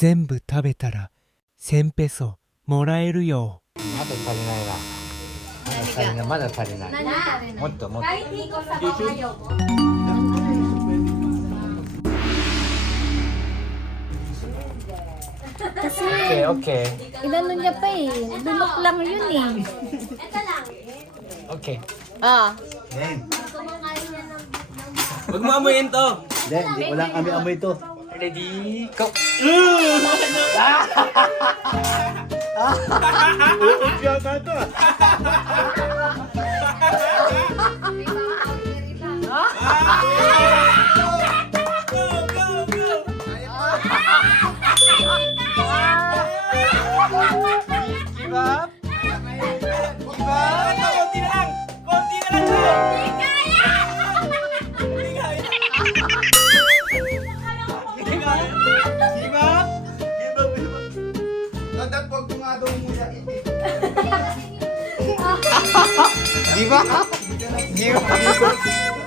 全部食べたら1000ペソもらえるよ。まだ足りないな。まだ足りない。もっともっと。Kahit hindi ko sa ayaw mo. Kasi, Okay, okay. inano niya pa eh. Dunok lang yun eh. Ito lang. Okay. Ah. Kumakain niya ng Huwag mo amoyin to. Hindi, walang amoy-amoy to. Ready? Go! Yata to. Go, go, go. Give up? Give up? Ito, konti na lang. Konti na lang to. Hindi kaya. Hindi kaya. Give up? Tatapag ko nga daw muna iti. Give up? Give up?